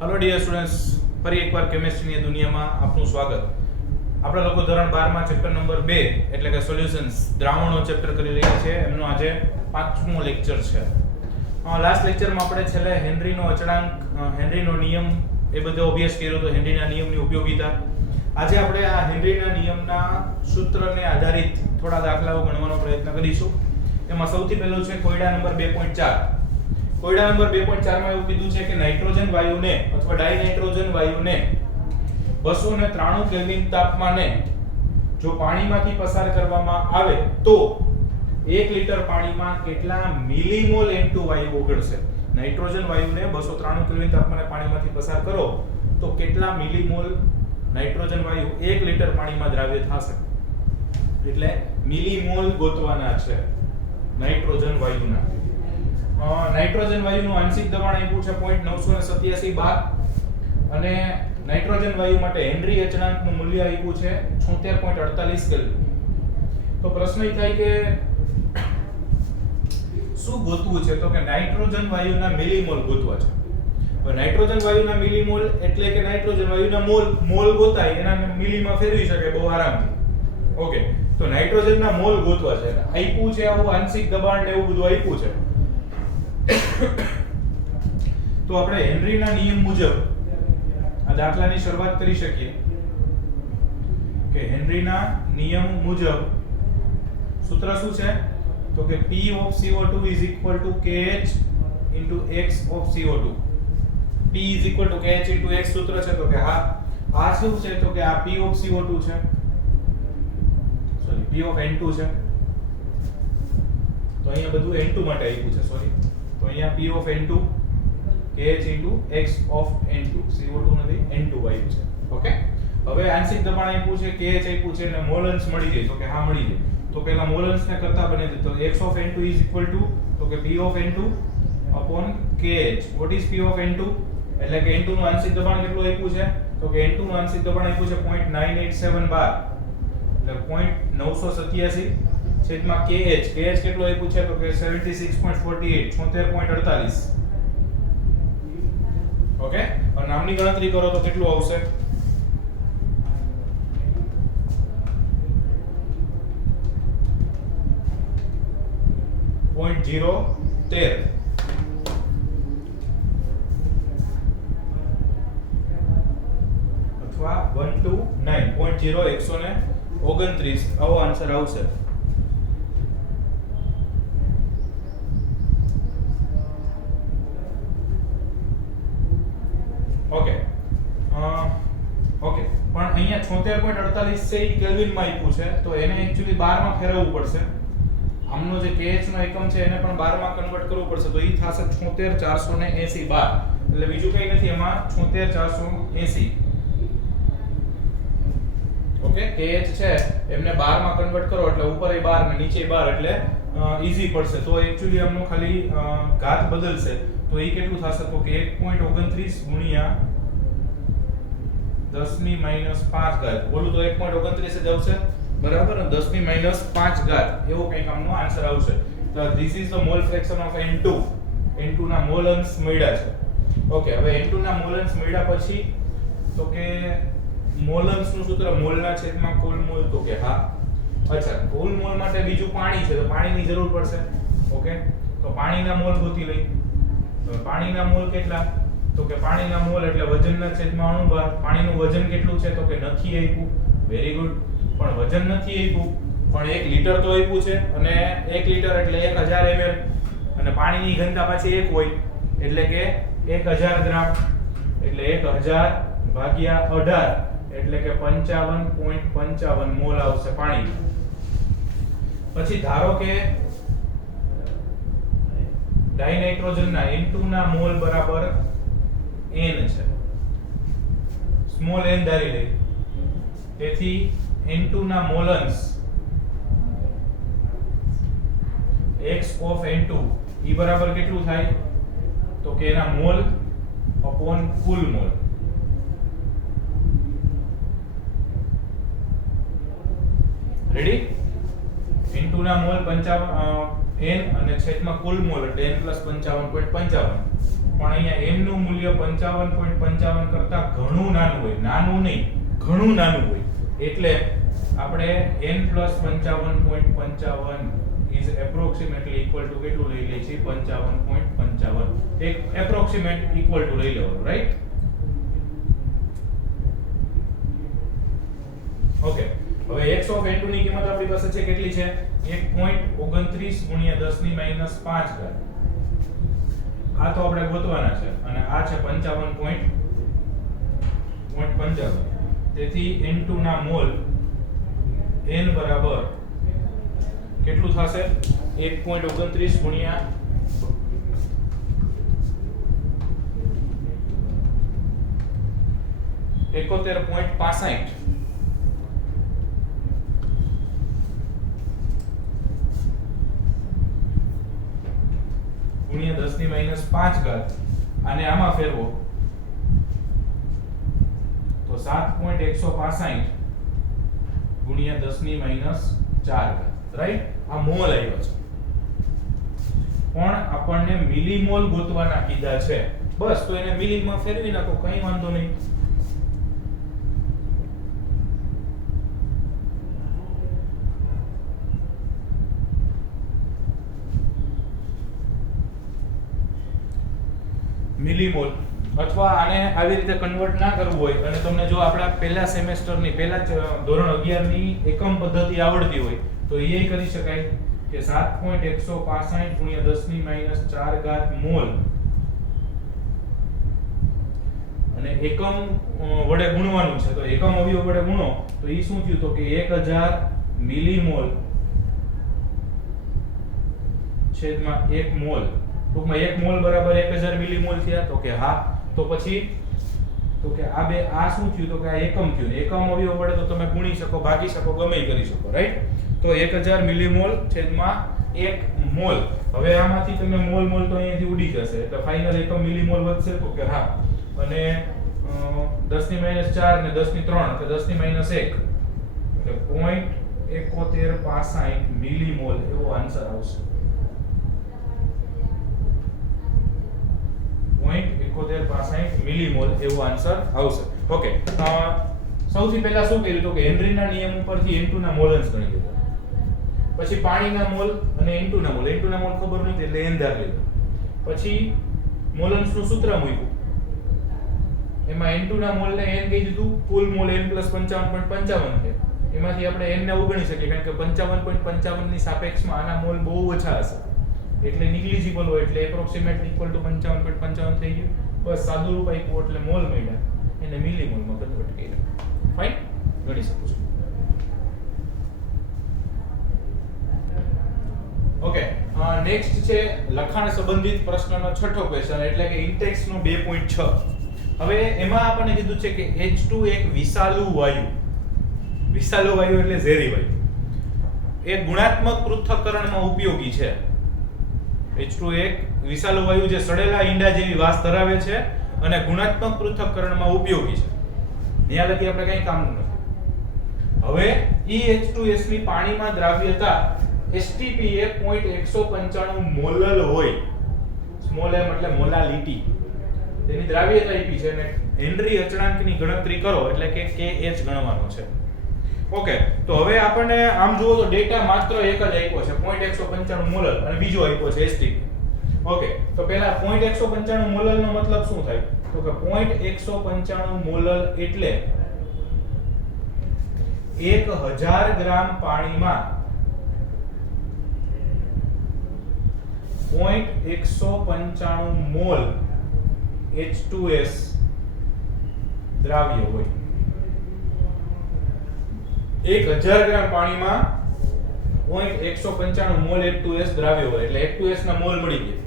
Hello dear students, ફરી એકવાર કેમિસ્ટ્રીની દુનિયામાં આપનું સ્વાગત. આપણે લોકો ધોરણ 12 માં ચેપ્ટર નંબર 2 એટલે કે સોલ્યુશન્સ દ્રાવણો ચેપ્ટર કરી રહ્યા છીએ. એમનો આજે 5મો લેક્ચર છે. લાસ્ટ લેક્ચરમાં આપણે છેલ્લે હેનરીનો અચળાંક, હેનરીનો નિયમ એ બધો અભ્યાસ કર્યો તો હેનરીના નિયમની ઉપયોગિતા. આજે આપણે આ હેનરીના નિયમના સૂત્રને આધારિત થોડા દાખલાઓ ગણવાનો પ્રયત્ન કરીશું. એમાં સૌથી પહેલું છે કોયડા નંબર 2.4. કોયડા નંબર 2.4 માં એવું કીધું છે કે નાઇટ્રોજન વાયુને અથવા ડાયનાઇટ્રોજન વાયુને 293 કેલ્વિન તાપમાને જો પાણીમાંથી પસાર કરવામાં આવે તો 1 લિટર પાણીમાં કેટલા મિલીમોલ N2 વાયુ ઓગળશે. નાઇટ્રોજન વાયુને 293 કેલ્વિન તાપમાને પાણીમાંથી પસાર કરો તો કેટલા મિલીમોલ નાઇટ્રોજન વાયુ 1 લિટર પાણીમાં દ્રાવ્ય થશે. એટલે મિલીમોલ ગોતવાના છે નાઇટ્રોજન વાયુના. નાઇટ્રોજન વાયુનું આંશિક દબાણ આપ્યું છે 0.987 બાર અને નાઇટ્રોજન વાયુ માટે હેનરી અચળાંકનું મૂલ્ય આપ્યું છે 76.48 કેલ્વિન. તો પ્રશ્ન એ થાય કે શું ગોતવું છે? તો કે નાઇટ્રોજન વાયુના મિલીમોલ ગોતવા છે. તો નાઇટ્રોજન વાયુના મિલીમોલ એટલે કે નાઇટ્રોજન વાયુના મોલ ગોતાય એના મિલીમાં ફેરવી શકે બહુ આરામથી. ઓકે, તો નાઇટ્રોજનના મોલ ગોતવા છે. આપ્યું છે આવું આંશિક દબાણ ને એવું બધું આપ્યું છે. તો આપણે હેનરીના નિયમ મુજબ આ દાખલાની શરૂઆત કરી શકીએ કે હેનરીના નિયમ મુજબ સૂત્ર શું છે? તો કે P of CO2 is equal to KH into X of CO2. P is equal to KH into X સૂત્ર છે. તો કે હા, આ શું છે? તો કે આ P of CO2 છે, સોરી P of N2 છે. તો અહીંયા બધું N2 માટે આપ્યું છે, સોરી. તો અહીંયા P of N2 KH into X of N2, CO2 નથી N2 વાયુ છે. ઓકે, હવે આંશિક દબાણ આપ્યું છે, KH આપ્યું છે અને મોલન્સ મળી જાય. તો કે હા મળી જાય. તો પહેલા મોલન્સ ને કરતા બને તો X of N2 is equal to તો કે P of N2 upon KH. what is P of N2? એટલે કે N2 નું આંશિક દબાણ કેટલું આપ્યું છે? તો કે N2 નું આંશિક દબાણ આપ્યું છે 0.987 બાર એટલે 0.987 છેદમાં KH. KH કેટલું આપ્યું છે? તો કે 76.48 76.48. ઓકે, અને નામની ગણતરી કરો તો કેટલું આવશે? .013 અથવા 129.0129 આવો આન્સર આવશે. ઓકે, ઓકે, પણ અહીંયા 76.48 છે એ કેલ્વિનમાં આપ્યું છે તો એને એક્ચ્યુઅલી 12 માં ફેરવવું પડશે. આમનો જે KH નો એકમ છે એને પણ 12 માં કન્વર્ટ કરવું પડશે તો ઈ થશે 76480 બાર. એટલે બીજું કંઈ નથી, એમાં 76480. ઓકે, KH છે એમને 12 માં કન્વર્ટ કરો એટલે ઉપર એ 12 ને નીચે 12 એટલે ઈઝી પડશે. તો એક્ચ્યુઅલી આમનો ખાલી ઘાત બદલશે તો ઈ કેટલું થશે? તો કે 1.29 ગુણ્યા 10 ની -5 ઘાત. બોલું તો 1.29 જ આવશે, બરાબર. 10 ની -5 ઘાત એવો કંઈક આમનો આન્સર આવશે. તો this is the mall fraction of N2. N2 ના મોલ અંશ મળ્યા છે. ઓકે, હવે N2 ના મોલ અંશ મળ્યા પછી તો કે મોલ અંશનું સૂત્ર મોલના છેદમાં કુલ મોલ. તો કે હા, અચ્છા, કુલ મોલ માટે બીજું પાણી છે તો પાણીની જરૂર પડશે. ઓકે, તો પાણીના મોલ ગોતી લઈ. તો પાણીના મોલ કેટલા? તો કે પાણીના મોલ એટલે વજનના છેદમાં અણુભાર. પાણીનું વજન કેટલું છે? તો કે નથી આપ્યું. વેરી ગુડ, પણ વજન નથી આપ્યું પણ 1 લિટર તો આપ્યું છે અને 1 લિટર એટલે 1000 ml અને પાણીની ઘનતા પાછી 1 હોય એટલે કે 1000 ગ્રામ એટલે 1000 ભાગ્યા 18 એટલે કે 55.55 મોલ આવશે પાણી. પછી ધારો કે ડાયનાઇટ્રોજનના N2 ના મોલ બરાબર n છે, સ્મોલ n ધારી લઈ. તેથી N2 ના મોલ અંશ X of N2 ઈ બરાબર કેટલું થાય? તો કે એના મોલ અપોન કુલ મોલ. રેડી? N2 ના મોલ 55 n અને છેદમાં કુલ મોલ એટલે n + 55.55 પણ અહીંયા n નું મૂલ્ય 55.55 કરતા ઘણું નાનું હોય, નાનું નહીં ઘણું નાનું હોય, એટલે આપણે n + 55.55 is approximately equal to કેટલું લઈ લઈએ છીએ 55.55 એક એપ્રોક્સિમેટ ઇક્વલ ટુ લઈ લેવાનું, રાઈટ? ઓકે, હવે x ઓફ n2 ની કિંમત આપણી પાસે છે કેટલી છે 1.29 × 10⁻5 આ તો આપણે ગોતવાના છે અને આ છે 55.55 તેથી n2 ના મોલ n બરાબર કેટલું થશે 1.29 ગુણ્યા 71.65 ગુણ્યા 10⁻5 આને આમાં ફેરવો તો 7.165 ગુણ્યા 10⁻4 રાઈટ? આ મોલ આવ્યો છે પણ આપણને મિલીમોલ ગોતવાના કીધા છે, બસ તો એને મિલીમાં ફેરવી નાખો, કઈ વાંધો નહીં. મિલીમોલ અથવા આને આવી રીતે કન્વર્ટ ના કરવું હોય અને તમને જો આપણા પહેલા સેમેસ્ટરની પહેલા ધોરણ 11 ની એકમ પદ્ધતિ આવડતી હોય તો એ કરી શકાય કે 7.165 ગુણ્યા 10⁻4 મોલ અને એકમ વડે ગુણવાનું છે, તો એકમ અવયવ વડે ગુણો તો એ શું થયું તો કે 1000 મિલીમોલ છેદમાં 1 મોલ, ટૂંકમાં 1 મોલ બરાબર 1000 મિલીમોલ થયા. તો કે હા, તો પછી તો કે આ બે આ શું થયું તો કે આ એકમ થયું, એકમ અવયવ વડે તો તમે ગુણી શકો, ભાગી શકો, ગમે કરી શકો, રાઈટ? તો 1000 મિલીમોલ છેદમાં 1 મોલ. હવે આમાંથી તમે મોલ મોલ તો અહીંયાથી ઉડી જશે એટલે ફાઇનલ એકમ મિલીમોલ વધશે. તો કે હા, અને 10⁻4 ને 10⁻3 કે 10⁻1 એટલે 0.7165 મિલીમોલ એવો આન્સર આવશે. 0.7165 મિલીમોલ એવો આન્સર આવશે. ઓકે, સૌથી પહેલા શું કર્યું તો કે હેનરીના નિયમ ઉપરથી n2 ના મોલન્સ ગણી લીધા, પછી પાણીના મોલ અને n2 ના મોલ, n2 ના મોલ ખબર નથી એટલે n ધાર લીધો, પછી મોલન્સ નું સૂત્ર મૂક્યું, એમાં n2 ના મોલ ને n કહી દીધું, કુલ મોલ n + 55.55 છે, એમાંથી આપણે n ને ઉગણી શકીએ કારણ કે 55.55 ની સાપેક્ષમાં આના મોલ બહુ ઓછા હશે એટલે નિગ્લિજિબલ હોય એટલે એપ્રોક્સિમેટ ઇક્વલ ટુ 55.55 થઈ ગયું. બસ સાદું રૂપ આપ્યું એટલે મોલ મળ્યા, એને મિલીમોલમાં કન્વર્ટ કર્યા. ફાઇન, ગણી શકો છો. ઓકે, નેક્સ્ટ છે લખાણ સંબંધિત પ્રશ્નનો છઠ્ઠો ક્વેશ્ચન એટલે કે ઇન્ટેક્સ નો 2.6. હવે એમાં આપણને કીધું છે કે H2 એક વિષાલુ વાયુ એટલે ઝેરી વાયુ, એ ગુણાત્મક પૃથ્થકરણમાં ઉપયોગી છે. H2 એક વિષાલુ વાયુ જે સડેલા ઈંડા જેવી વાસ ધરાવે છે અને ગુણાત્મક પૃથ્થકરણમાં ઉપયોગી છે. ત્યાં લગી આપણે કઈ કામનું નથી. હવે EH2S ની પાણીમાં દ્રાવ્યતા STP એ 0.195 મોલલ હોય, સ્મોલ m એટલે મોલાલિટી, તેની દ્રાવ્યતા આપી છે અને હેનરી અચળાંકની ગણતરી કરો એટલે કે KH ગણવાનો છે. ઓકે, તો હવે આપણને આમ જુઓ તો ડેટા માત્ર એક જ આપ્યો છે 0.195 મોલલ અને બીજો આપ્યો છે STP. ઓકે, તો પહેલા 0.195 મોલલ નો મતલબ શું થાય તો કે 0.195 મોલલ એટલે 1000 ગ્રામ પાણીમાં 0.195 મોલ H2S દ્રાવ્ય હોય. 1000 ગ્રામ પાણીમાં 0.195 મોલ H2S દ્રાવ્ય હોય એટલે H2S ના મોલ મળી ગયા.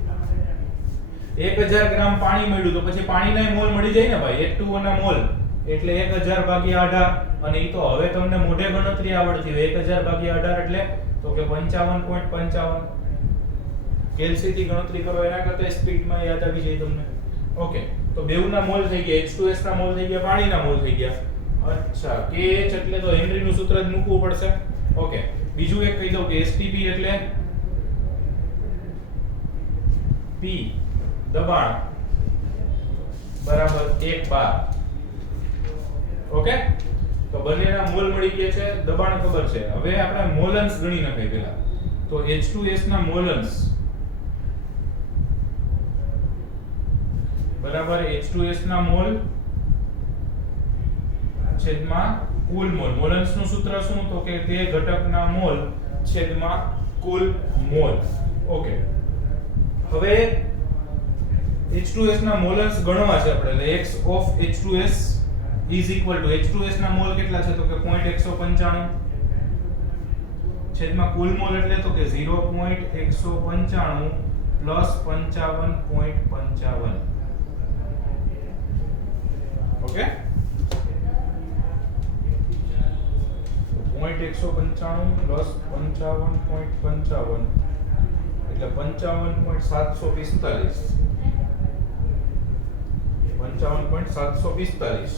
1000 ગ્રામ પાણી મળ્યું તો પછી પાણીના મોલ મળી જાય ને ભાઈ, H2O ના મોલ એટલે 1000 ભાગ્યા 18 અને ઈ તો હવે તમને મોઢે ગણતરી આવડતી હોય 1000 ભાગ્યા 18 એટલે તો કે 55.55 કેલ્સી થી ગણતરી કરો એના કરતા સ્પીડમાં યાદ આવી જાય તમને. ઓકે, તો બેઉના મોલ થઈ ગયા, H2S ના મોલ થઈ ગયા, પાણીના મોલ થઈ ગયા. અચ્છા, KH એટલે તો હેનરી નું સૂત્ર જ મૂકવું પડશે. ઓકે, બીજું એક કહી દઉં કે STP એટલે P દબાણ બરાબર 1 બાર. ઓકે, તો બંનેના મોલ મળી ગયા છે, દબાણ ખબર છે. હવે આપણે મોલન્સ ગણી નાખીએ પહેલા. તો H2S ના મોલન્સ બરાબર H2S ના મોલ છેદમાં કુલ મોલ. મોલન્સ નું સૂત્ર શું? તો કે તે ઘટકના મોલ છેદમાં કુલ મોલ. ઓકે, હવે H2S ના મોલન્સ ગણવા છે આપણે. એટલે x of H2S is equal to H2S ના મોલ કેટલા છે? તો કે 0.195 છેદમાં કુલ મોલ એટલે તો કે 0.195 પ્લસ 55.55. ઓકે, 0.195 પ્લસ 55.55 એટલે 55.745. 55.745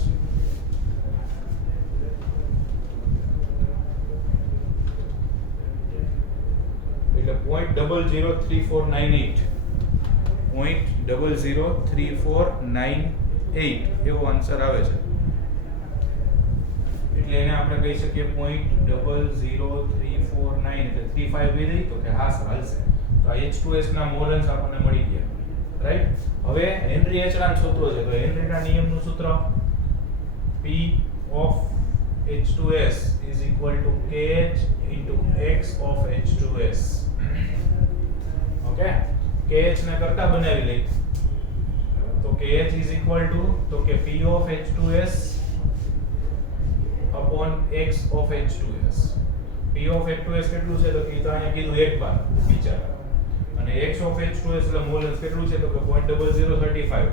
એટલે 0.003498. 0.003498 એવો આન્સર આવે છે. એટલે એને આપણે કહી શકીએ 0.00349 એટલે 35 વિધેય. તો કે હા સર હાલશે. તો આ H2S ના મોલન્સ આપણને મળી ગયા, રાઈટ. હવે હેનરી અચળાંક શોધવો છે. તો હેનરીના નિયમનું સૂત્ર P of H2S is equal to KH into X of H2S. Okay, KH ને કરતા બનાવી લઈ. તો KH is equal to તો કે P of H2S upon X of H2S. P of H2S કેટલું છે? તો કે અહીંયા કીધું 1 બાર વિચાર. અને X of H2S એટલે મોલન્સ કેટલું છે? તો કે 0.0035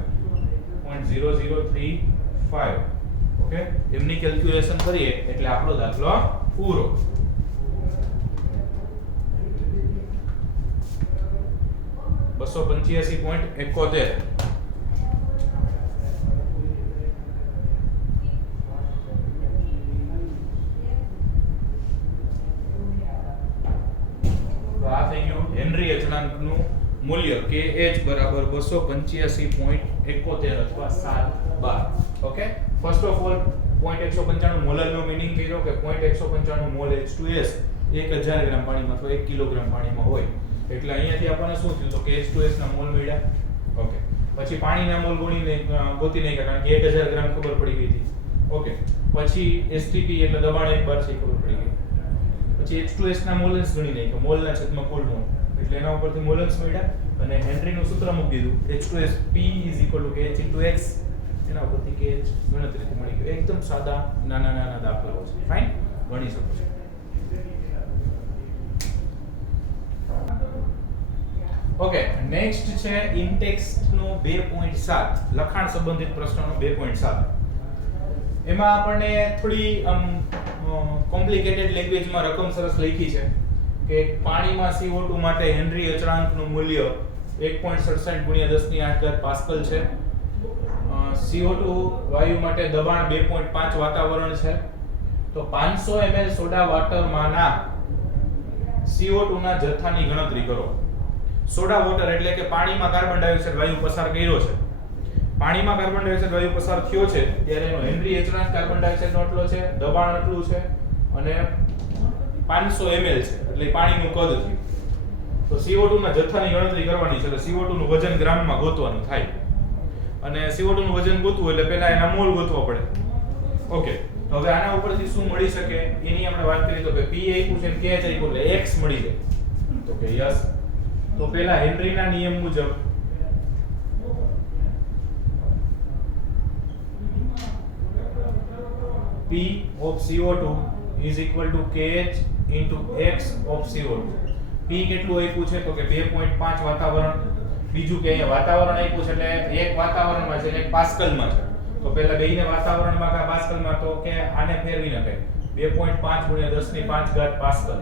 0.0035. ઓકે, એમની કેલ્ક્યુલેશન કરીએ એટલે આપણો દાખલો પૂરો. $285.71. આ થઈ ગયું હેનરી અચળાંકનું મૂલ્ય KH બરાબર 285.71 અથવા 7 bar. Okay, first of all 0.195 મોલરનો મીનિંગ કર્યો કે 0.195 મોલ H2S 1000 ગ્રામ પાણીમાં અથવા 1 કિલોગ્રામ પાણીમાં હોય. એટલે અહીંયાથી આપણને શું થયું? તો કે H2S ના મોલ મળ્યા. ઓકે, પછી પાણીના મોલ ગોતી નહીં કારણ કે 1000 ગ્રામ ખબર પડી ગઈ હતી. ઓકે, પછી STP એટલે દબાણ 1 બાર છે ખબર પડી ગઈ. પછી H2S ના મોલન્સ ગણી નહીં કે મોલના છેદમાં કુલ મોલ એટલે એના ઉપરથી મોલન્સ મળ્યા. અને હેનરીનું સૂત્ર મૂકી દીધું H2S P is equal to KH into X. એના ઉપરથી KH ગણતરી મળી ગયું. એકદમ સાદા નાના દાખલાઓ છે. ફાઇન, ગણી શકો છો. ઓકે, નેક્સ્ટ છે ઇનટેક્સ્ટ નો 2.7 લખાણ સંબંધિત પ્રશ્નનો 2.7. એમાં આપણને થોડી કોમ્પ્લિકેટેડ લેંગ્વેજમાં રકમ સરસ લખી છે કે પાણીમાં CO2 માટે હેનરી અચળાંકનું મૂલ્ય 1.67 × 10⁸ પાસ્કલ છે. CO2 વાયુ માટે દબાણ 2.5 વાતાવરણ છે. તો 500 ml સોડા વોટરમાંના CO2 ના જથ્થાની ગણતરી કરો. સોડા વોટર એટલે કે પાણીમાં કાર્બન ડાયોક્સાઇડ વાયુ પસાર કર્યો છે. પાણીમાં કાર્બન ડાયોક્સાઇડ વાયુ પસાર થયો છે ત્યારે એનો હેનરી અચળાંક કાર્બન ડાયોક્સાઇડનો આટલો છે, દબાણ આટલું છે અને 500 ml છે એટલે પાણીનું કદ થયું. તો CO2 ના જથ્થાની ગણતરી કરવાની છે. એટલે CO2 નું વજન ગ્રામમાં ગોતવાનું થાય. અને CO2 નું વજન ગોતવું એટલે પહેલા એના મોલ ગોતવા પડે. ઓકે, તો હવે આના ઉપરથી શું મળી શકે એની આપણે વાત કરીએ તો કે P આપ્યું છે KH આપ્યું એટલે X મળી જાય. તો કે યસ. તો પહેલા હેનરીના નિયમ મુજબ P of CO2 is equal to KH into X of CO2. P કેટલું આપ્યું છે તો કે 2.5 વાતાવરણ. બીજું કે અહીંયા વાતાવરણ આપ્યું છે એટલે એક વાતાવરણમાં છે અને એક પાસ્કલમાં છે. તો પહેલા બેયને વાતાવરણમાં કે પાસ્કલમાં તો કે આને ફેરવી નાખાય 2.5 × 10⁵ પાસ્કલ.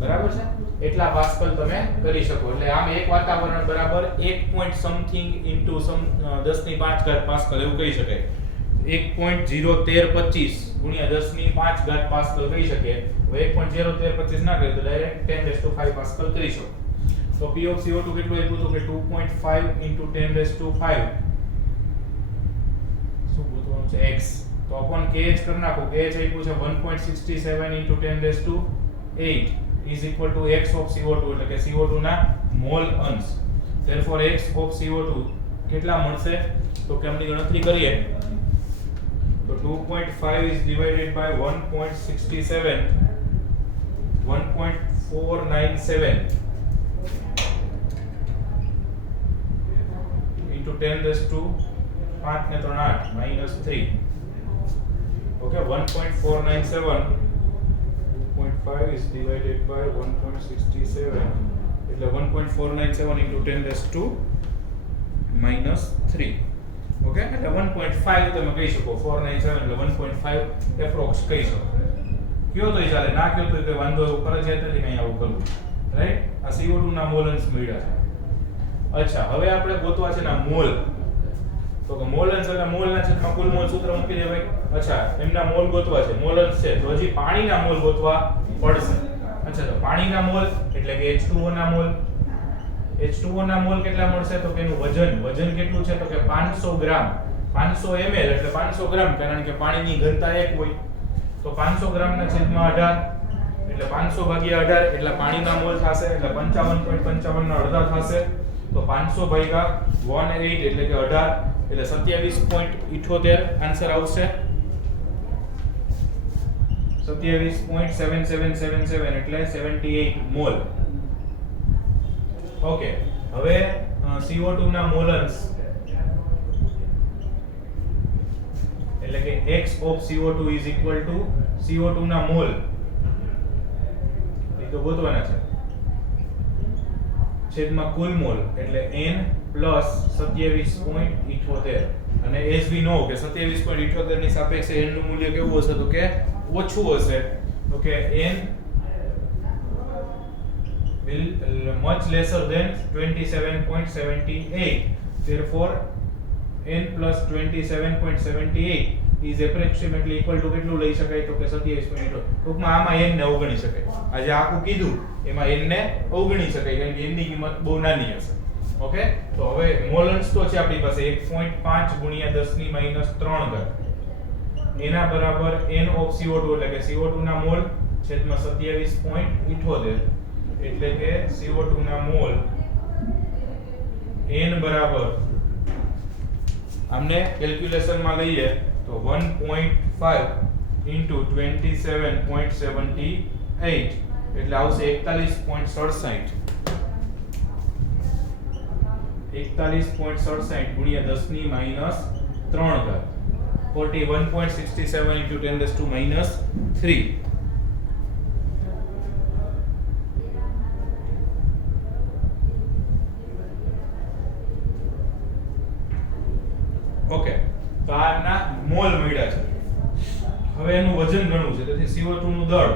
બરાબર છે? એટલા પાસ્કલ તમે કરી શકો. એટલે આમ એક વાતાવરણ બરાબર 1.something into 10⁵ પાસ્કલ એવું કહી શકાય. 1.01325 × 10⁵ પાસ્કલ કહી શકીએ. હવે 1.01325 ના કરીએ તો ડાયરેક્ટ 10⁵ પાસ્કલ કરી શકો. તો P of CO2 કેટલું આપ્યું તો કે 2.5 * 10⁵ શું ગોતવાનું છે x તો upon kh કરી નાખો kh આપ્યું છે 1.67 * 10⁸ is equal to x of CO2 એટલે કે CO2 ના મોલ અંશ therefore x of CO2 કેટલા મળશે તો કે આપણે ગણતરી કરીએ તો 2.5 is divided by 1.67 1.497 into 10⁵ ને 3 8 -3 okay 1.497 2.5 is divided by 1.67 એટલે 1.497 into 10⁻³ ઓકે એટલે 1.5 તમે કહી શકો 497 એટલે 1.5 એપ્રોક્સ કહી શકો કયો તોય ચાલે ના કયો તોય કોઈ વાંધો ઉપર જ નથી કઈ આવું કરવું રાઈટ આ CO2 ના મોલ અંશ મળ્યા છે અચ્છા હવે આપણે ગોતવા છે ના મોલ તો કે મોલ અંશ એટલે મોલ ના છેદમાં કુલ મોલ સૂત્ર મૂકી દેવાય અચ્છા એમના મોલ ગોતવા છે મોલ અંશ છે તો હજી પાણીના મોલ ગોતવા પડશે અચ્છા તો પાણીના મોલ એટલે કે H2O ના મોલ H2O ના મોલ કેટલા મળશે તો કે એનું વજન કેટલું છે તો કે 500 ગ્રામ 500 ml એટલે 500 ગ્રામ કારણ કે પાણીની ઘનતા 1 હોય તો 500 ગ્રામ ના છેદમાં 18 એટલે 500 ભાગ્યા 18 એટલે પાણીના મોલ થશે એટલે 55.55 ના અડધા થશે તો 500 ભાગ્યા 18 એટલે કે 18 એટલે 27.78 આન્સર આવશે 27.7777 એટલે 78 મોલ ઓકે હવે CO2 ના મોલ અંશ એટલે કે x of CO2 is equal to CO2 ના મોલ એ તો ગોતવાના છે છેદમાં કુલ મોલ એટલે n પ્લસ 27.78 અને as we know કે 27.78 ની સાપેક્ષે n નું મૂલ્ય કેવું હશે તો કે ઓછું હશે તો કે n will much lesser than 27.78 therefore n plus 27.78 is approximately equal to કેટલું લઈ શકાય તો કે 27.8 ટૂંકમાં આમાં n ને અવગણી શકાય આજે આખું કીધું એમાં n ને અવગણી શકાય કારણ કે n ની કિંમત બહુ નાની હશે ઓકે તો હવે મોલ અંશ તો છે આપણી પાસે 1.5 × 10⁻³ એના બરાબર n of CO2 એટલે કે CO2 ના મોલ છેદમાં 27.78 એટલે કે CO2 ના મોલ n બરાબર આમને કેલ્ક્યુલેશન માં લઈએ તો 1.5 * 27.78 એટલે આવશે 41.67 41.67 ગુણ્યા 10⁻³ 41.67 into 10⁻³ ઓકે તો આ એમના મોલ મળ્યા છે હવે એનું વજન ગણવું છે તેથી CO2 નું દળ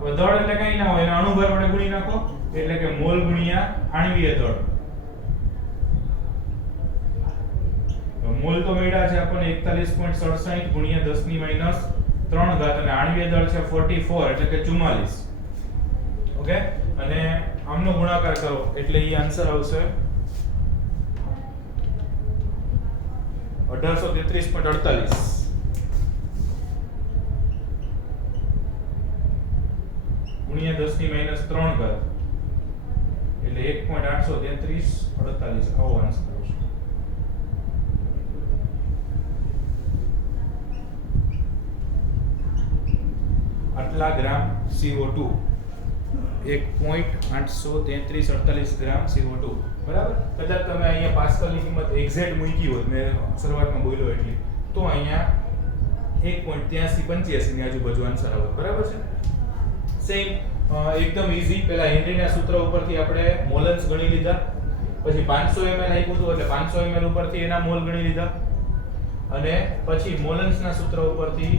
હવે દળ એટલે કઈ ના હોય એને અણુભાર વડે ગુણી નાખો એટલે કે મોલ ગુણ્યા આણ્વીય દળ મોલ તો મળ્યા છે આપણને 41.67 ગુણ્યા 10⁻³ અને આણ્વીય દળ છે 44 એટલે કે 44 ઓકે અને આમનો ગુણાકાર કરો એટલે ઈ આન્સર આવશે 1833.48 ગુણ્યા 10⁻³ એટલે 1.83348 આવો આન્સર આવશે આટલા ગ્રામ CO2 1.83348 ગ્રામ CO2 બરાબર કદાચ તમે અહીંયા પાસ્કલની કિંમત એક્ઝેક્ટ મૂકી હોત મેં શરૂઆતમાં બોલ્યો એટલી તો અહીંયા 1.8385 ની આજુબાજુ આન્સર આવે બરાબર છે સેમ એકદમ ઈઝી પહેલા હેનરીના સૂત્ર ઉપરથી આપણે મોલન્સ ગણી લીધા પછી 500 ml આપ્યું હતું એટલે 500 ml ઉપરથી એના મોલ ગણી લીધા અને પછી મોલન્સના સૂત્ર ઉપરથી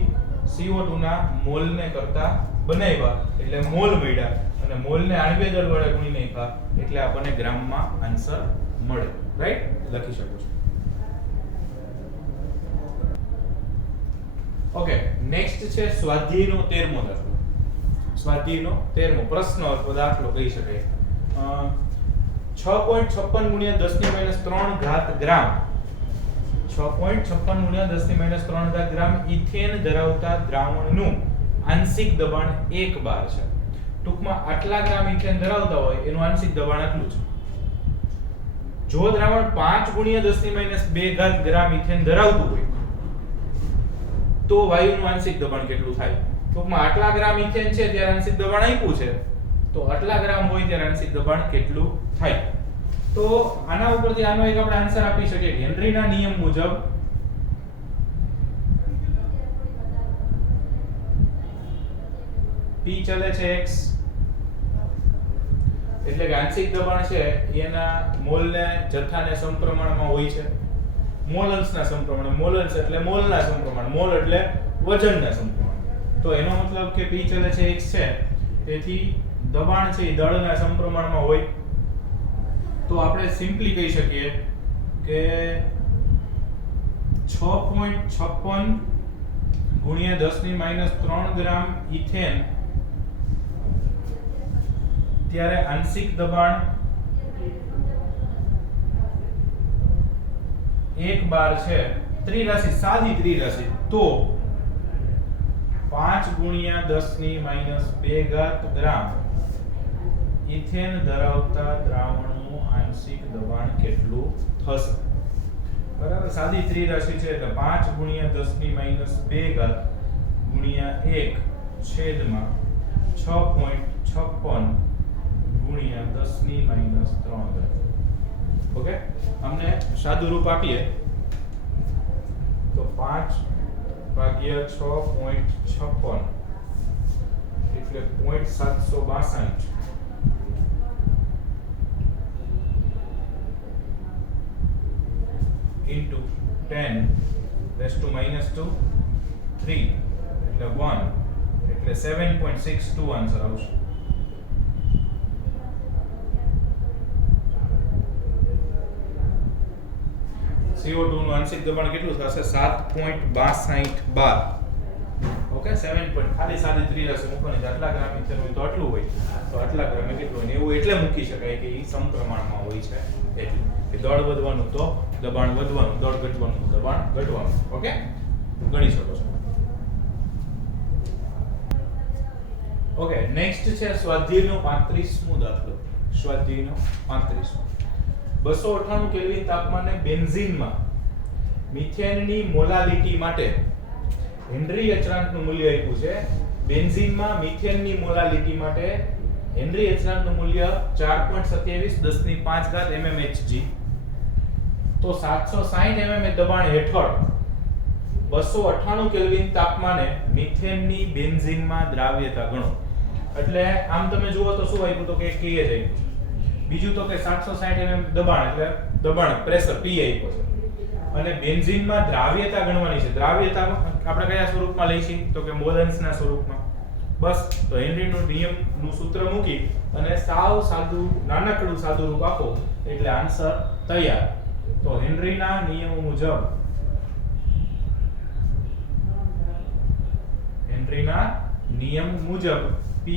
CO2 ના મોલને કરતા બનાવ્યા એટલે મોલ મળ્યા અને મોલને આણ્વીય દળ વડે ગુણી નાખ્યા એટલે આપણને ગ્રામમાં આન્સર મળે રાઈટ લખી શકો છો ઓકે નેક્સ્ટ છે સ્વાધ્યાયનો 13મો દાખલો સ્વાધ્યાયનો 13મો પ્રશ્ન અથવા દાખલો કહી શકાય 6.56 ગુણ્યા 10 ની માઈનસ 3 ઘાત ગ્રામ 6.56 ગુણ્યા 10 ની માઈનસ 3 ઘાત ગ્રામ ઇથેન ધરાવતા દ્રાવણનું આંશિક દબાણ 1 બાર છે. ટૂંકમાં આટલા ગ્રામ ઇથેન ધરાવતા હોય એનું આંશિક દબાણ આટલું છે. જો દ્રાવણ 5 ગુણ્યા 10 ની માઈનસ 2 ઘાત ગ્રામ ઇથેન ધરાવતું હોય તો વાયુનું આંશિક દબાણ કેટલું થાય? ટૂંકમાં આટલા ગ્રામ ઇથેન છે ત્યારે આંશિક દબાણ આપ્યું છે તો આટલા ગ્રામ હોય ત્યારે આંશિક દબાણ કેટલું થાય? તો આના ઉપરથી આનો એક આપણે આન્સર આપી શકીએ કે હેનરીના નિયમ મુજબ P ચલે છે x એટલે કે આંશિક દબાણ છે એના મોલને જથ્થાને સમપ્રમાણમાં હોય છે. મોલ અંશના સમપ્રમાણ, મોલ અંશ એટલે મોલના સમપ્રમાણ, મોલ એટલે વજનના સમપ્રમાણ. તો એનો મતલબ કે P ચલે છે x છે તેથી દબાણ છે એ દળના સમપ્રમાણમાં હોય. તો આપણે સિમ્પલી કહી શકીએ કે 6.56 ગુણ્યા 10 ની માઈનસ 3 ગ્રામ ઇથેન ત્યારે આંશિક દબાણ 1 બાર છે. ત્રિરાશિ, સાદી ત્રિરાશિ, તો 5 ગુણ્યા 10 ની માઈનસ 2 ઘાત ગ્રામ ઇથેન ધરાવતા દ્રાવણનું આંશિક દબાણ કેટલું થશે? બરાબર, સાદી ત્રિરાશિ છે એટલે 5 ગુણ્યા 10 ની માઈનસ 2 ઘાત ગુણ્યા 1 છેદમાં 6.56 ગુણ્યા 10 ની માઈનસ 3 ઘાત. ઓકે, અમને સાદું રૂપ આપીએ તો 5 ભાગ્યા 6.56 એટલે 0.762 into 10 raised to minus 2 3 એટલે 1 એટલે 7.62 આન્સર આવશે. CO2 નું આંશિક દબાણ કેટલું થશે? 7.62 બાર. ઓકે, 7. ખાલી સાદી ત્રિરાશિ મૂકવાની છે. આટલા ગ્રામ ઇથેન હોય તો આટલું હોય, તો આટલા ગ્રામ કેટલું હોય એવું એટલે મૂકી શકાય કે એ સમપ્રમાણમાં હોય છે. એટલે કે દળ વધવાનું તો દબાણ વધવાનું, દળ ઘટવાનું તો દબાણ ઘટવાનું. ઓકે, ગણી શકો છો. ઓકે, નેક્સ્ટ છે સ્વાધ્યાયનો 35મો દાખલો. સ્વાધ્યાયનો 35. 298 કેલ્વિન તાપમાને બેન્ઝીનમાં મિથેનની મોલાલિટી માટે હેનરી અચળાંકનું મૂલ્ય આપ્યું છે. બેન્ઝીનમાં મિથેનની મોલાલિટી માટે હેનરી અચળાંકનું મૂલ્ય 4.27 10 ની 5 ઘાત mmHg. તો 760 mm દબાણ હેઠળ 298 કેલ્વિન તાપમાને મિથેનની બેન્ઝીનમાં દ્રાવ્યતા ગણો. એટલે આમ તમે જુઓ તો શું આપ્યું તો કે K જ આપ્યું. બીજું તો કે 760 mm દબાણ એટલે દબાણ પ્રેશર P આપ્યો છે. અને બેન્ઝીનમાં દ્રાવ્યતા ગણવાની છે. દ્રાવ્યતા આપણે કયા સ્વરૂપમાં લઈશું તો કે મોલન્સના સ્વરૂપમાં. બસ, તો હેનરીનો નિયમનું સૂત્ર મૂકી અને સાવ સાદું નાનકડું સાદું રૂપ આપો એટલે આન્સર તૈયાર. તો હેનરીના નિયમો મુજબ P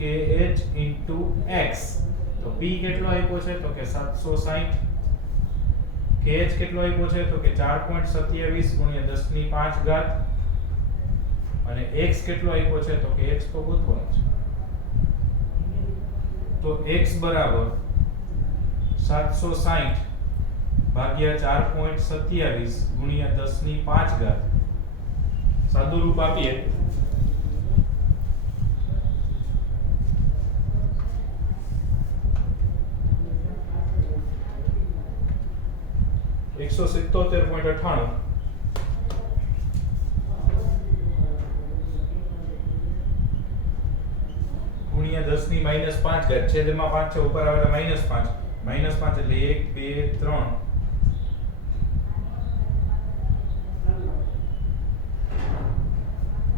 KH x. તો P કેટલો આપ્યો છે તો કે 760. KH કેટલો આપ્યો છે તો કે 4.27 ગુણ્યા 10 ની 5 ઘાત. અને x કેટલો આપ્યો છે તો કે x તો ગોતવાનો છે. તો x બરાબર 760 ભાગ્યા 4.27 ગુણ્યા 10 ની 5 ઘાત. સાદું રૂપ આપીએ 177.98 ગુણ્યા 10 ની -5 ઘાત. છેદમાં 5 છે, ઉપર આવે એટલે -5. -5 એટલે 1 2 3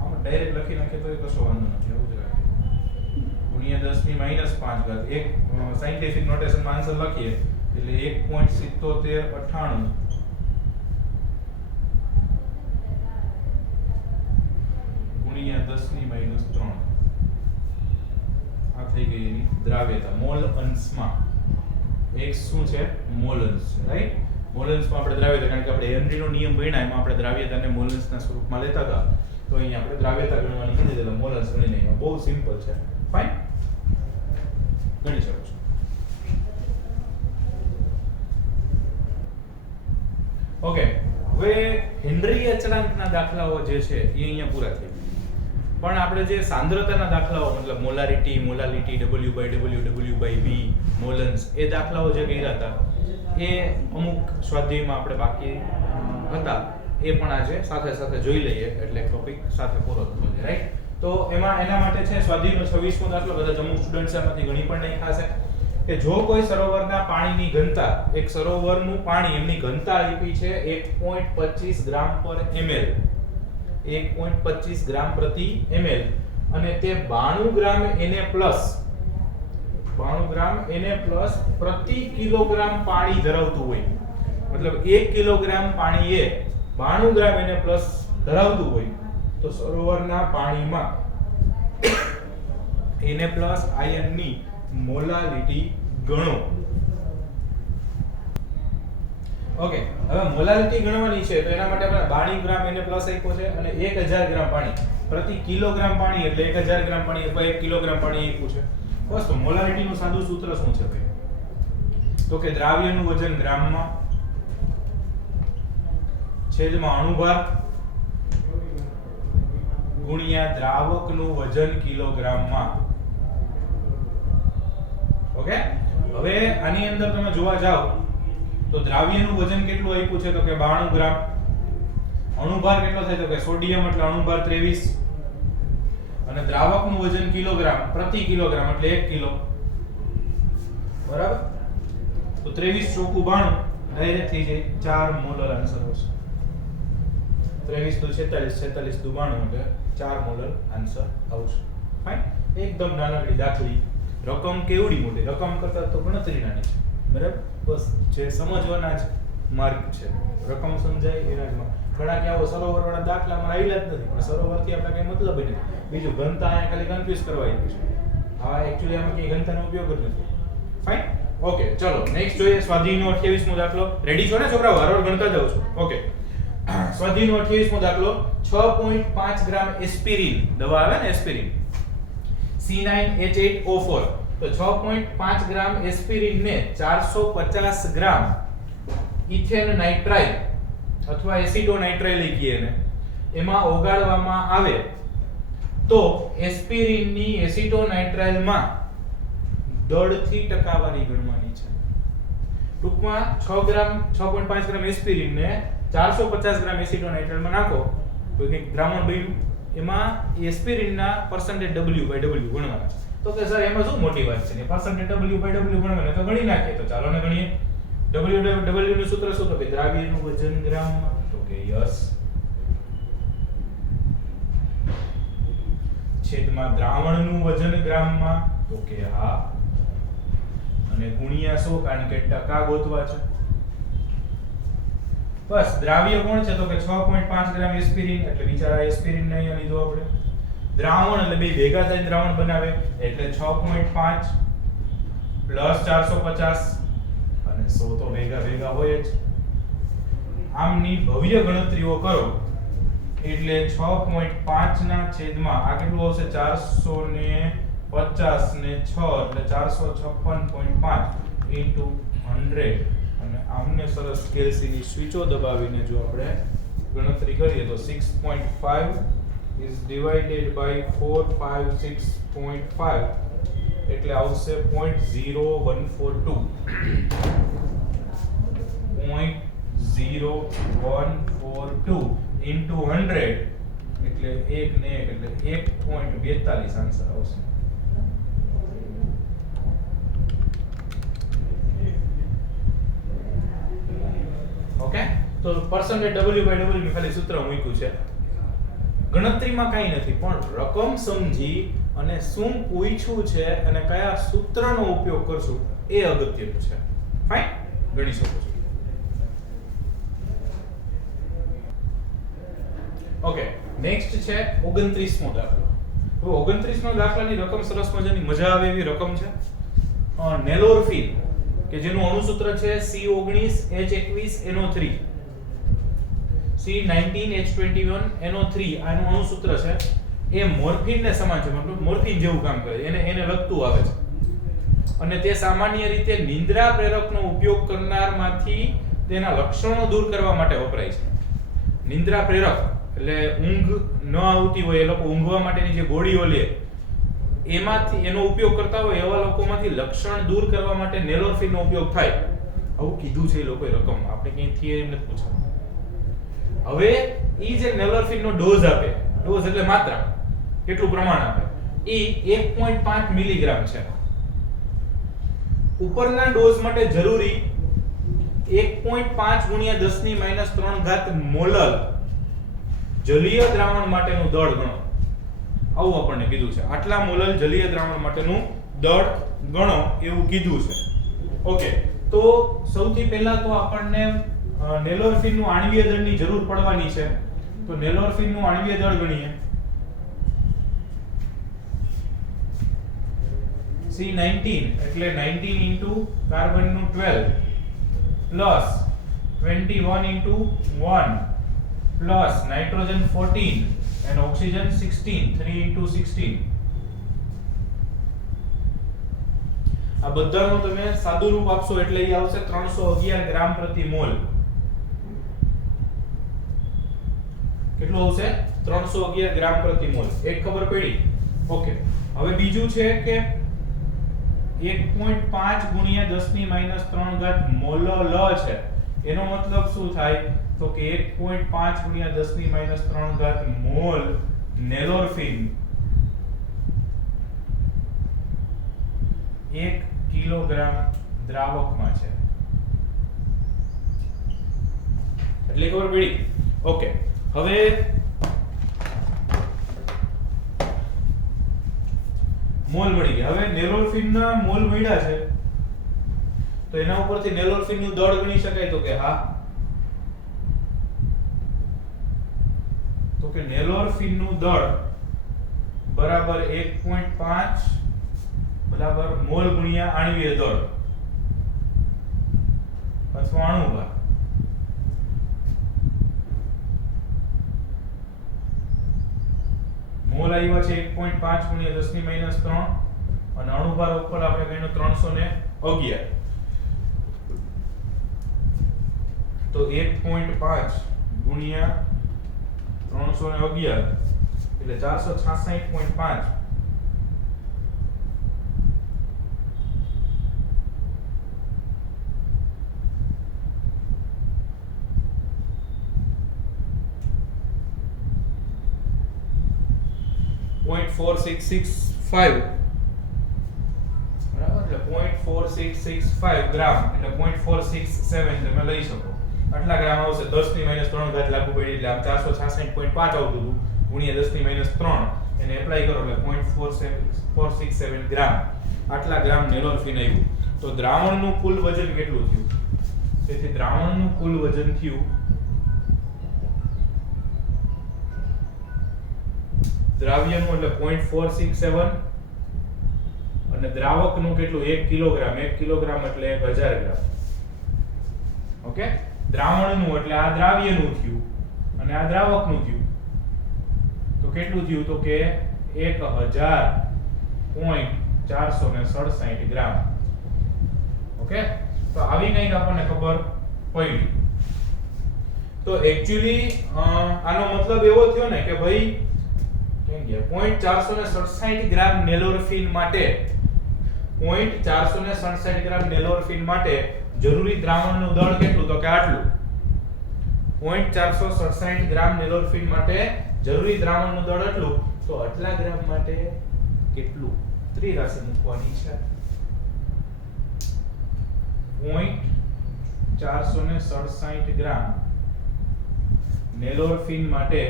આમ ડાયરેક્ટ લખી નાખીએ તો કશો વાંધો નથી. એવું જ રાખીએ ગુણ્યા 10 ની -5 ઘાત. એક સાયન્ટિફિક નોટેશનમાં આન્સર લખીએ એટલે 1.7798 ગુણ્યા 10 ની -3. આ થઈ ગઈ એની દ્રાવ્યતા મોલ અંશમાં. x શું છે મોલન્સ છે રાઈટ મોલન્સમાં આપણે દ્રાવ્યતા કારણ કે આપણે હેનરીનો નિયમ ભણ્યા એમાં આપણે દ્રાવ્યતાને મોલન્સના સ્વરૂપમાં લેતા હતા તો અહીંયા આપણે દ્રાવ્યતા ગણવાની કીધી એટલે મોલન્સ ગણી લઈએ બહુ સિમ્પલ છે ફાઇન ગણી શકો છો ઓકે હવે હેનરી અચળાંકના દાખલાઓ જે છે એ અહીંયા પૂરા થઈ પણ આપણે જે સાંદ્રતાના દાખલાઓ મતલબ મોલારિટી મોલાલિટી W/W/W/V મોલન્સ એ દાખલાઓ જે કર્યા હતા એ અમુક સ્વાધ્યાયમાં આપણે બાકી હતા એ પણ આજે સાથે સાથે જોઈ લઈએ એટલે ટોપિક સાથે પૂરો થતો છે રાઈટ તો એના માટે છે સ્વાધ્યાયનો 26મો દાખલો કદાચ અમુક સ્ટુડન્ટ્સ આમાંથી ઘણી પણ નહીં ખાશે કે જો કોઈ સરોવરના પાણીની ઘનતા એક સરોવરનું પાણી એમની ઘનતા આપી છે 1.25 ગ્રામ પર ml 1.25 ગ્રામ પ્રતિ ml અને તે 92 ગ્રામ Na+ પ્રતિ કિલોગ્રામ પાણી ધરાવતું હોય મતલબ 1 કિલોગ્રામ પાણી એ 92 ગ્રામ Na+ ધરાવતું હોય તો સરોવરના પાણીમાં Na+ આયનની મોલાલિટી ગણો ઓકે હવે મોલાલિટી ગણવાની છે તો એના માટે આપણે 92 ગ્રામ Na+ આપ્યો છે અને 1000 ગ્રામ પાણી પ્રતિ કિલોગ્રામ પાણી એટલે 1000 ગ્રામ પાણી અથવા 1 કિલોગ્રામ પાણી આપ્યું છે બસ તો મોલાલિટીનું સાદું સૂત્ર શું છે ભાઈ તો કે દ્રાવ્યનું વજન ગ્રામમાં છેદમાં અણુભાર ગુણ્યા દ્રાવકનું વજન કિલોગ્રામમાં ઓકે હવે આની અંદર તમે જોવા જાવ તો દ્રાવ્યનું વજન કેટલું આપ્યું છે તો કે 92 ગ્રામ અણુભાર કેટલો થાય તો કે સોડિયમ એટલે અણુભાર 23 અને દ્રાવકનું વજન કિલોગ્રામ પ્રતિ કિલોગ્રામ એટલે 1 કિલો બરાબર તો 23 ચોકુ 92 ડાયરેક્ટ થઈ જાય 4 મોલર આન્સર આવશે 23 દુ 46 46 દુ 92 એટલે 4 મોલર આન્સર આવશે ફાઇન એકદમ નાનકડી દાખલી રકમ કેવડી મોટી રકમ કરતા તો ગણતરી નાની છે બરાબર બસ જે સમજવાના જ માર્ગ છે રકમ સમજાય એના જ માં ઘણા કે આવો સરોવર વાળા દાખલામાં આવેલા જ નથી પણ સરોવરથી આપણે કઈ મતલબ નથી બીજું ઘનતા અહીંયા ખાલી કન્ફ્યુઝ કરવા આવી છે આ એકચ્યુઅલી આમાં કઈ ઘનતાનો ઉપયોગ જ નથી ફાઇન ઓકે ચલો નેક્સ્ટ જોઈએ સ્વાધ્યાયનો 28મો દાખલો રેડી છો ને છોકરાઓ વારવાર ગણતા જાવ છો ઓકે સ્વાધ્યાયનો 28મો દાખલો 6.5 ગ્રામ એસ્પિરિન દવા આવે ને એસ્પિરિન C9H8O4 તો 6.5 ગ્રામ એસ્પિરિન ને 450 ગ્રામ ઇથેન નાઇટ્રાઇલ અથવા એસિટોનાઇટ્રાઇલ કહીએ ને એમાં ઓગાળવામાં આવે તો એસ્પિરિનની એસિટોનાઇટ્રાઇલમાં દળથી ટકાવારી ગણવાની છે ટૂંકમાં 6.5 ગ્રામ એસ્પિરિન ને 450 ગ્રામ એસિટોનાઇટ્રાઇલમાં નાખો તો એક દ્રાવણ બન્યું એમાં એસ્પિરિનના પરસેન્ટેજ W/W ગણવાના તો કે સર એમાં શું મોટી વાત છે ને પરસેન્ટેજ W/W ગણવાના તો ગણી નાખીએ તો ચાલો ને ગણીએ W/W નું સૂત્ર શું તો કે દ્રાવ્યનું વજન ગ્રામમાં તો કે યસ છેદમાં દ્રાવણનું વજન ગ્રામમાં તો કે હા અને ગુણ્યા 100 કારણ કે ટકા ગોતવા છે બસ દ્રાવ્ય કોણ છે તો કે 6.5 ગ્રામ એસ્પિરિન એટલે વિચારા એસ્પિરિન ને અહીંયા લીધો આપણે દ્રાવણ એટલે બે ભેગા થઈને દ્રાવણ બનાવે એટલે 6.5 પ્લસ 450 અને 100 તો ભેગા હોય જ આમની ભવ્ય ગણતરીઓ કરો એટલે 6.5 ના છેદમાં આ કેટલું આવશે 450 ને 6 એટલે 456.5 into 100 અને આમને સરસ સ્કેલસી ની સ્વિચો દબાવીને જો આપણે ગણતરી કરીએ તો 6.5 is divided by 456.5 એટલે આવશે 0.0142 0.0142 into 100 એટલે 1 ને 1 એટલે 1.42 આન્સર આવશે ઓકે તો પરસેન્ટેજ W/W ની ખાલી સૂત્ર મૂક્યું છે ગણતરીમાં કાઈ નથી પણ રકમ સમજી અને શું પૂછ્યું છે અને કયા સૂત્રનો ઉપયોગ કરશું એ અગત્યનું છે ફાઇન ગણી શકો છો ઓકે નેક્સ્ટ છે 29મો દાખલો તો 29મો દાખલાની રકમ સરસ મજાની મજા આવે એવી રકમ છે નેલોરફિન કે જેનું અણુસૂત્ર છે C19H21NO3 C19H21NO3 આનું અણુસૂત્ર છે એ મોર્ફિન ને સમાન છે, મતલબ મોર્ફિન જેવું કામ કરે, એને લગતું આવે છે. અને તે સામાન્ય રીતે નિંદ્રા પ્રેરકનો ઉપયોગ કરનારમાંથી તેના લક્ષણો દૂર કરવા માટે વપરાય છે. નિંદ્રા પ્રેરક એટલે ઊંઘ ન આવતી હોય એ લોકો ઊંઘવા માટેની જે ગોળીઓ લે એમાંથી એનો ઉપયોગ કરતા હોય એવા લોકોમાંથી લક્ષણ દૂર કરવા માટે નેલોરફિનનો ઉપયોગ થાય. આવું કીધું છે એ લોકોએ રકમમાં, આપણે ક્યાંય થિયરી નથી પૂછવાનું. હવે ઈ જે નેલોરફિનનો ડોઝ આપે, ડોઝ એટલે માત્રા, કેટલું પ્રમાણ આપે, ઈ 1.5 મિલીગ્રામ છે. ઉપરના ડોઝ માટે જરૂરી 1.5 ગુણ્યા 10 ની -3 મોલર જલીય દ્રાવણ માટેનું દળ ગણો. આવું આપણને કીધું છે. આટલા મોલર જલીય દ્રાવણ માટેનું દળ ગણો એવું કીધું છે. ઓકે, તો સૌથી પહેલા તો આપણને નેલોરફિનનું આણ્વીય દળની જરૂર પડવાની છે. તો નેલોરફિનનું આણ્વીય દળ ગણીએ. C19 એટલે 19 into કાર્બનનું 12 plus 21 into 1 plus nitrogen 14 and oxygen 16, 3 into 16. આ બધાનું તમે સાદું રૂપ આપશો એટલે એ આવશે 311 ગ્રામ પ્રતિ મોલ. કેટલું આવશે? 311 ગ્રામ પ્રતિ મોલ. એક ખબર પડી. ઓકે, હવે બીજું છે કે 1.5 ગુણ્યા 10 ની -3 મોલ છે. એનો મતલબ શું થાય? તો કે 1.5 ગુણ્યા 10 ની -3 મોલ નેલોરફિન 1 કિલોગ્રામ દ્રાવકમાં છે. એટલે ખબર પડી? ઓકે, હવે મોલ મળી ગયા. હવે નેલોરફિનના મોલ મળ્યા છે તો એના ઉપરથી નેલોરફિનનું દળ ગણી શકાય. તો કે હા, તો કે નેલોરફિનનું દળ બરાબર 1.5 બરાબર મોલ ગુણ્યા આણ્વીય દળ અથવા અણુભાર. મોલ આવ્યા છે 1.5 ગુણ્યા 10 ની -3 અને અણુભાર ઉપર આપણે ગણ્યો 311. તો 1.5 ગુણ્યા 311 એટલે 466.5 0.4665 બરાબર, એટલે 0.4665 ગ્રામ એટલે 0.467 તમે લઈ શકો. આટલા ગ્રામ આવશે. 10 ની -3 લાગુ પડી એટલે આમ 466.5 આવતું હતું ગુણ્યા 10 ની -3 એને એપ્લાય કરો એટલે 0.467 ગ્રામ. આટલા ગ્રામ નેલોરફિન આવ્યું. તો દ્રાવણનું કુલ વજન કેટલું થયું? તેથી દ્રાવણનું કુલ વજન થયું દ્રાવ્યનું એટલે 0.467 અને દ્રાવકનું કેટલું? 1 કિલોગ્રામ. 1 કિલોગ્રામ એટલે 1000 ગ્રામ. ઓકે, દ્રાવણનું એટલે આ દ્રાવ્યનું થયું અને આ દ્રાવકનું થયું. તો કેટલું થયું? તો કે 1000.467 ગ્રામ. ઓકે, તો આવી કંઈક આપણને ખબર પડી. તો એક્ચ્યુઅલી આનો મતલબ એવો થયો ને કે ભાઈ 0.467 ગ્રામ નેલોરફિન માટે 0.467 ગ્રામ નેલોરફિન માટે જરૂરી દ્રાવણનું દળ કેટલું? તો કે આટલું. 0.467 ગ્રામ નેલોરફિન માટે જરૂરી દ્રાવણનું દળ આટલું. તો આટલા ગ્રામ માટે કેટલું? ત્રિરાશિ મૂકવાની છે. 0.467 ગ્રામ નેલોરફિન માટે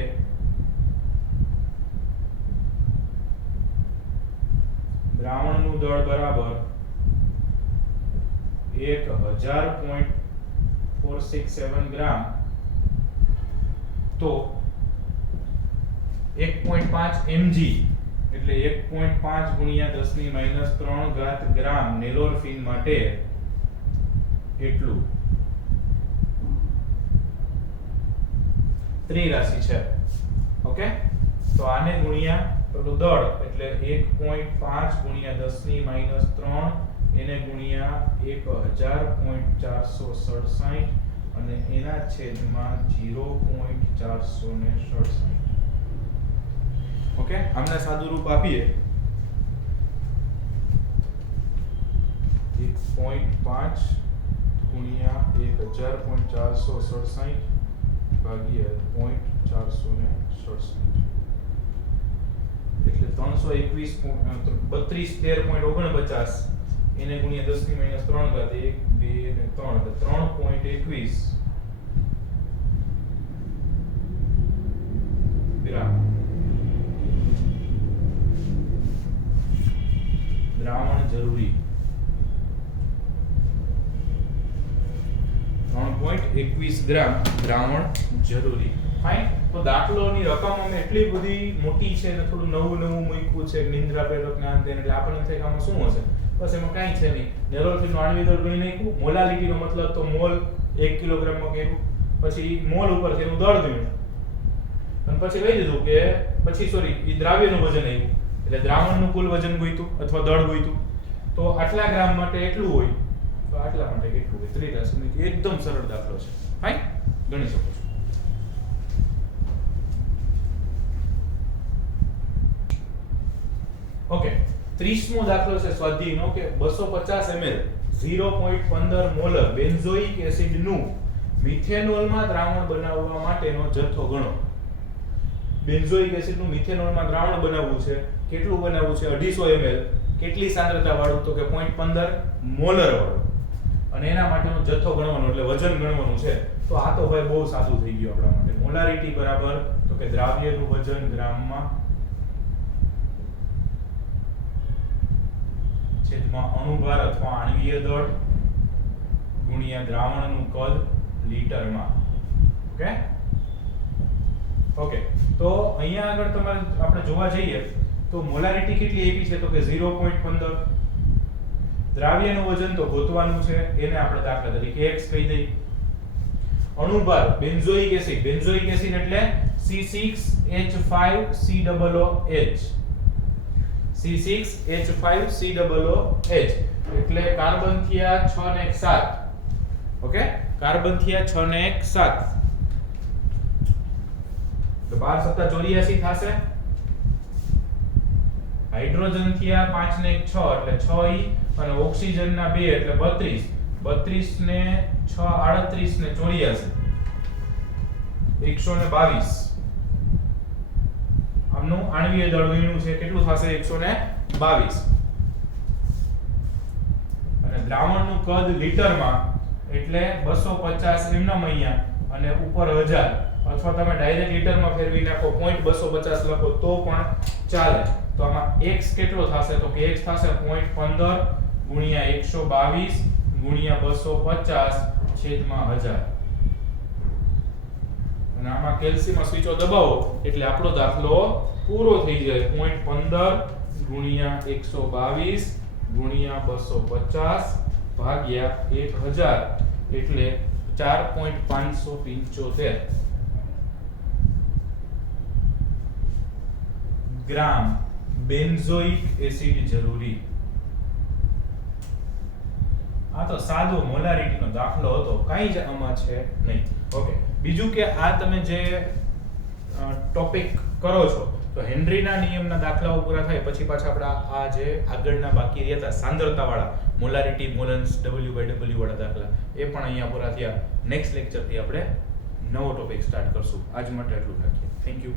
દ્રાવણનું દળ બરાબર 1000.467 ગ્રામ. તો 1.5 mg એટલે 1.5 ગુણ્યા 10 ની -3 ગ્રામ નેલોરફિન માટે એટલું ત્રિરાશિ છે. ઓકે, તો આને ગુણ્યા પેલું દળ એટલે 1.5 ગુણ્યા 10⁻³ એને ગુણ્યા 1000.467 અને એના છેદમાં 0.467. ઓકે, આમને સાદું રૂપ આપીએ 1.5 ગુણ્યા 1000.467 ભાગ્યા 0.467 એટલે 321.32 એને ગુણ્યા 10⁻³ 1 2 3 3.21 ગ્રામ દ્રાવણ જરૂરી. 3.21 ગ્રામ દ્રાવણ જરૂરી. ફાઇન. તો દાખલોની રકમ અમે એટલી બધી મોટી છે ને થોડું નવું મૂક્યું છે નિંદ્રા પ્રેરક જ્ઞાન તેને એટલે આપણને થાય કે આમાં શું હશે. બસ એમાં કાંઈ છે નહીં. નેરોથીનો આણ્વિક દળ ગણી નાખ્યું. મોલાલિટીનો મતલબ તો મોલ 1 કિલોગ્રામમાં કર્યું. પછી મોલ ઉપર એનું દળ ગણ્યું અને પછી કહી દીધું કે એ દ્રાવ્યનું વજન આવ્યું એટલે દ્રાવણનું કુલ વજન ગોઈતું અથવા દળ ગોઈતું. તો આટલા ગ્રામ માટે એટલું હોય તો આટલા માટે કેટલું હોય. ત્રિરાશિનો એકદમ સરળ દાખલો છે. ફાઇન, ગણી શકો છો. ઓકે, 30મો દાખલો છે સ્વાધ્યાયનો કે 250 ml 0.15 મોલર બેન્ઝોઇક એસિડનું મિથેનોલમાં દ્રાવણ બનાવવા માટેનો જથ્થો ગણો. બેન્ઝોઇક એસિડનું મિથેનોલમાં દ્રાવણ બનાવવું છે. કેટલું બનાવવું છે? 250 ml. કેટલી સાંદ્રતા વાળું? તો કે 0.15 મોલર વાળું. અને એના માટેનો જથ્થો ગણવાનો એટલે વજન ગણવાનું છે. તો આ તો ભાઈ બહુ સાદું થઈ ગયું આપણા માટે. મોલારિટી બરાબર તો કે દ્રાવ્યનું વજન ગ્રામમાં છેદમાં અણુભાર અથવા આણ્વીય દળ ગુણ્યા દ્રાવણનું કદ લીટરમાં. ઓકે ઓકે, તો અહીંયા આગળ તમારે આપણે જોવા જઈએ તો મોલારિટી કેટલી આપી છે તો કે 0.15. દ્રાવ્યનું વજન તો ગોતવાનું છે એને આપણે દાખલા તરીકે x કહી દઈએ. અણુભાર બેન્ઝોઇક એસિડ એટલે C6H5COOH C6H5COOH એટલે કાર્બન થયા 6 ને 1 7. ઓકે, કાર્બન થયા 6 ને 1 7 તો 12 + 84 થશે. હાઇડ્રોજન થયા 5 ને 1 6 એટલે 6E અને ઓક્સિજન ના 2 એટલે 32 32 ને 6 38 ને 84 122. આમનું આણ્વીય દળ ગણ્યું છે કેટલું થશે 122. અને દ્રાવણનું કદ લીટરમાં એટલે 250 એમના અહીંયા અને ઉપર 1000 અથવા તમે ડાયરેક્ટ લીટરમાં ફેરવી નાખો 0.250 લખો તો પણ ચાલે. તો આમાં x કેટલો થશે તો કે x થશે 0.15 ગુણ્યા 122 ગુણ્યા 250 છેદમાં 1000. અને આમાં કેલ્શિયમ સ્વિચો દબાવો એટલે આપણો દાખલો પૂરો થઈ જાય. 0.15 ગુણ્યા 122 ગુણ્યા 250 ભાગ્યા 1000 એટલે 4.575 ગ્રામ બેન્ઝોઇક એસિડ જરૂરી. આ તો સાદો મોલારિટીનો દાખલો હતો, કાંઈ જ આમાં છે નહીં. ઓકે, બીજું કે આ તમે જે ટોપિક કરો છો તો હેનરીના નિયમના દાખલાઓ પૂરા થાય પછી પાછા આપણા આ જે આગળના બાકી રહ્યા હતા સાંદ્રતાવાળા મોલારિટી મોલન્સ W/W વાળા દાખલા એ પણ અહીંયા પૂરા થયા. નેક્સ્ટ લેક્ચરથી આપણે નવો ટોપિક સ્ટાર્ટ કરશું. આજ માટે એટલું રાખીએ. Thank you.